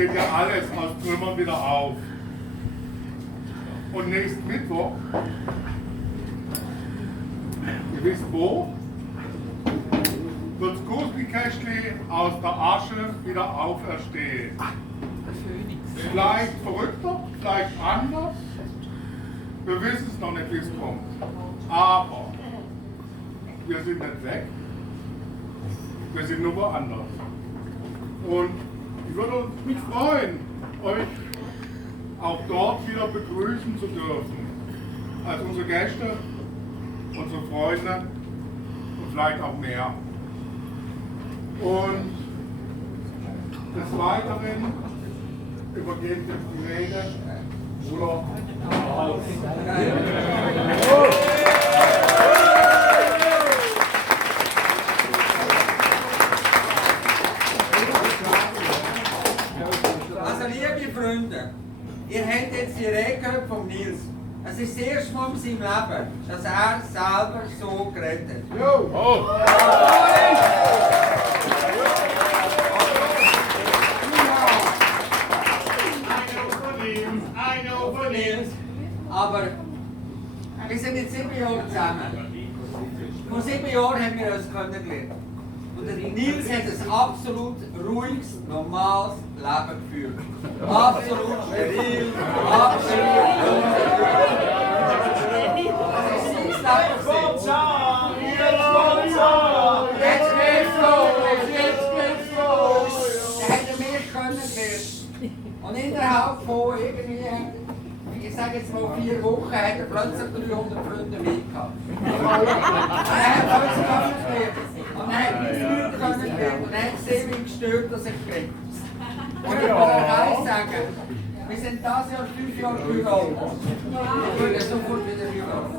steht ja alles aus Trümmern wieder auf. Und nächsten Mittwoch, ihr wisst wo, wird das Gurkenkästli aus der Asche wieder auferstehen. Vielleicht verrückter, vielleicht anders. Wir wissen es noch nicht, wie es kommt. Aber wir sind nicht weg. Wir sind nur woanders. Und ich würde mich freuen, euch auch dort wieder begrüßen zu dürfen. Als unsere Gäste, unsere Freunde und vielleicht auch mehr. Und des Weiteren übergebe ich die Rede Bruder Haus. Also liebe Freunde, ihr habt jetzt die Rede gehört von Nils. Es ist das erste Mal in seinem Leben, dass er selber so geredet hat. Oh. Aber wir sind jetzt 7 Jahre zusammen. Vor 7 Jahren haben wir uns kennengelernt. Und der Nils hat ein absolut ruhiges, normales Leben geführt. Absolut steril, absolut das ist sein Leben. Jetzt geht's los! Dann hat er mich kennengelernt. Und innerhalb von irgendwie, ich sage jetzt mal 4 Wochen, hat er plötzlich 300 Freunde mehr gehabt. Er hat plötzlich kennengelernt. Und dann hat mich Leute kennengelernt und er hat gesehen, wie gestört dass ich bin. Und ich muss euch eins sagen, wir sind dieses Jahr 5 Jahre geheiratet. Ich würde sofort wieder heiraten.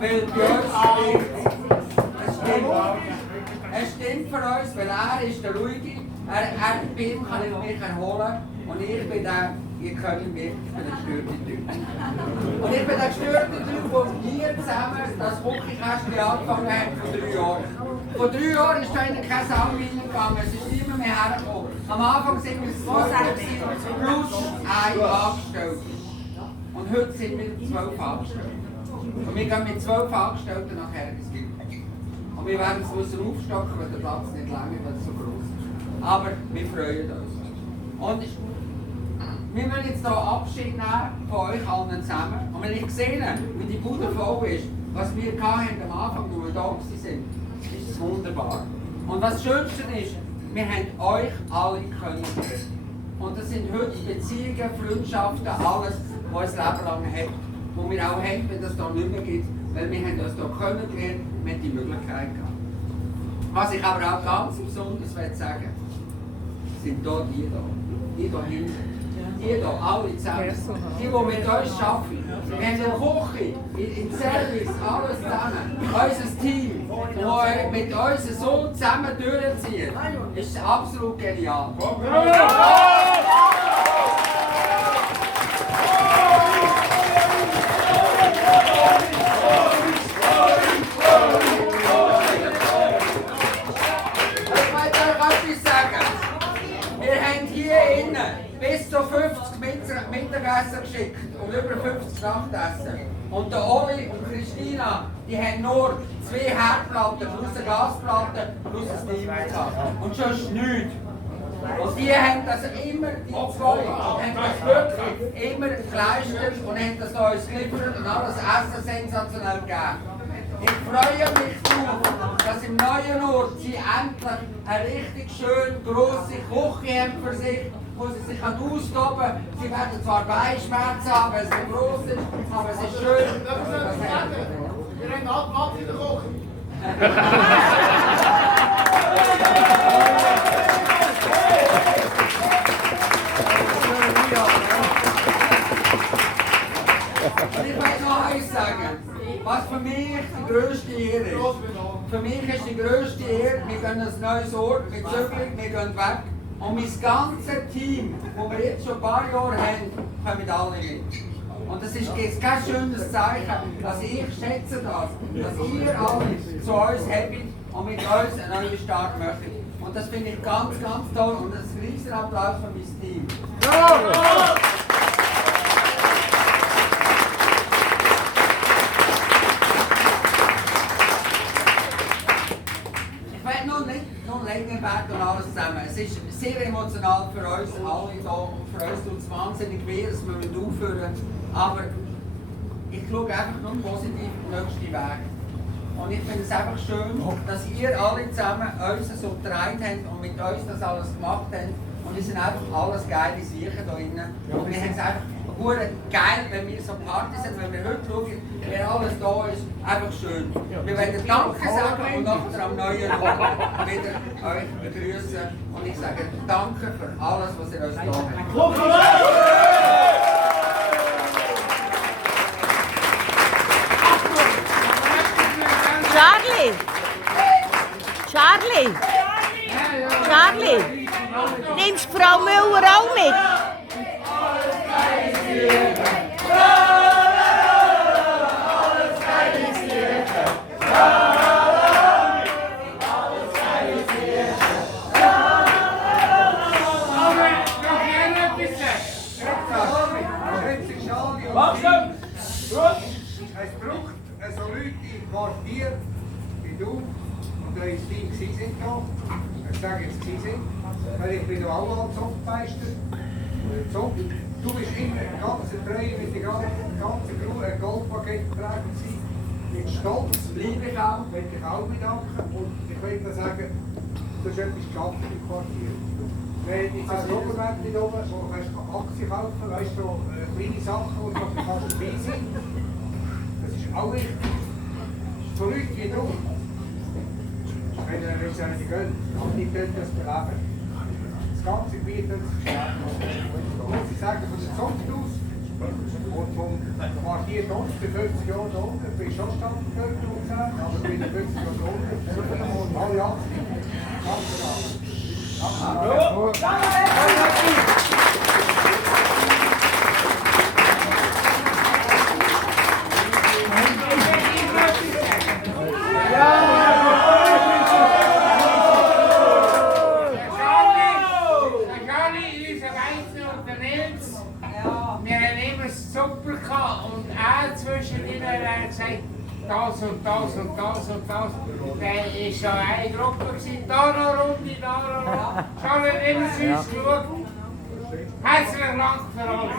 Weil bei uns stimmt. Es stimmt für uns, weil er ist der Ruhige, bei ihm kann ich mich erholen und ich bin der, ihr könnt mich, ich bin der gestörte Typ. Und ich bin der gestörte Typ, der hier zusammen das Küchenkästchen angefangen hat vor 3 Jahren. Vor 3 Jahren ist da keine Sau reingegangen, es ist immer mehr hergekommen. Am Anfang sind wir 2 plus 1 Angestellte. Und heute sind wir 12 Angestellte. Und wir gehen mit 12 Angestellten nachher ins Gilde. Und wir werden es müssen aufstocken, weil der Platz nicht lange ist, weil es so groß ist. Aber wir freuen uns. Und wir wollen jetzt hier Abschied nehmen von euch allen zusammen. Und wenn ich sehe, wie die Bude voll ist, was wir hatten am Anfang, wo wir da waren, ist es wunderbar. Und was das Schönste ist, wir haben euch alle kennengelernt. Und das sind heute Beziehungen, Freundschaften, alles, was uns Leben lang hat. Wo wir auch haben, wenn das hier nicht mehr gibt. Weil wir haben uns hier kennengelernt, wir haben die Möglichkeit gehabt. Was ich aber auch ganz besonders sagen will, sind hier die da. Die da hinten. Die hier, alle zusammen. Die mit uns arbeiten. Wir haben eine Küche, im Service, alles zusammen. Unser Team, das mit uns so zusammen durchzieht, ist absolut genial. Bis zu 50 Mittagessen geschickt und über 50 Nachtessen. Und der Oli und Christina, die haben nur 2 Herdplatten plus eine Gasplatte plus ein Team gehabt. Und sonst nichts. Und die haben das immer, die 2, haben das wirklich immer geleistet und haben das uns geliefert und auch das Essen sensationell gegeben. Ich freue mich darauf, dass im neuen Ort sie endlich eine richtig schön grosse Küche haben für sich, wo sie sich austoben können. Sie werden zwar Beinschmerzen haben, weil es so groß ist, aber es ist schön, dass sie das haben. Wir haben alle Platz in der Küche. Und ich möchte noch eins sagen, was für mich die grösste Ehre ist. Für mich ist die grösste Ehre, wir gehen an ein neues Ort, wir zügeln, wir gehen weg. Und mein ganzes Team, das wir jetzt schon ein paar Jahre haben, kommen alle mit. Und das ist jetzt kein schönes Zeichen, dass ich schätze das, dass ihr alle zu uns habt und mit uns einen neuen Start möchtet. Und das finde ich ganz, ganz toll und ein riesen Applaus für mein Team. Ich werde noch länger werden und alles zusammen. Es ist sehr emotional für uns alle hier und für uns tut es wahnsinnig weh, dass wir aufhören. Aber ich schaue einfach nur positiv den nächsten Weg. Und ich finde es einfach schön, dass ihr alle zusammen uns so getragen habt und mit uns das alles gemacht habt. Und wir sind einfach alles geile Sicher da drinnen. Und wir haben es einfach geil, wenn wir so Party sind, wenn wir heute schauen, wer alles da ist, einfach schön. Wir werden Danke sagen und nachher am neuen Jahr wieder euch begrüßen. Und ich sage Danke für alles, was ihr uns da habt. Charlie, nimmst Frau Müller auch mit? Es braucht so Leute im Quartier wie du und euer Team sind da. Ich sage jetzt sind, weil ich bin auch als Zopfmeister. Du bist immer ein ganzer Treu mit der ganzen Crew ein Goldpaket getragen gewesen. Mit Stolz bleibe ich auch, möchte ich auch bedanken. Und ich möchte sagen, du hast etwas geschafft im Quartier. Wir haben jetzt ein Obermärkte hier oben, wo du Aktien kaufen kannst, weißt du, kleine Sachen, wo du kannst dabei sein. Das ist auch wichtig. So Leute wie du, wenn ihr jetzt eine gönnt, die können das beleben. Das ganze Gebiet hat sich gestärkt. Muss ich sagen, von der Zucht aus und vom Quartier Donz bei 50 Jahren da unten, bin ich schon Standgehört gesagt, aber bei 50 Jahren da unten, und alle 80. Ganz genau. Super gehabt und er zwischen ihnen hat gesagt, das und das und das und das. Der war schon eine Gruppe, gewesen, da noch Runde, da noch Runde. Schon immer süß geschaut. Herzlichen Dank für alles.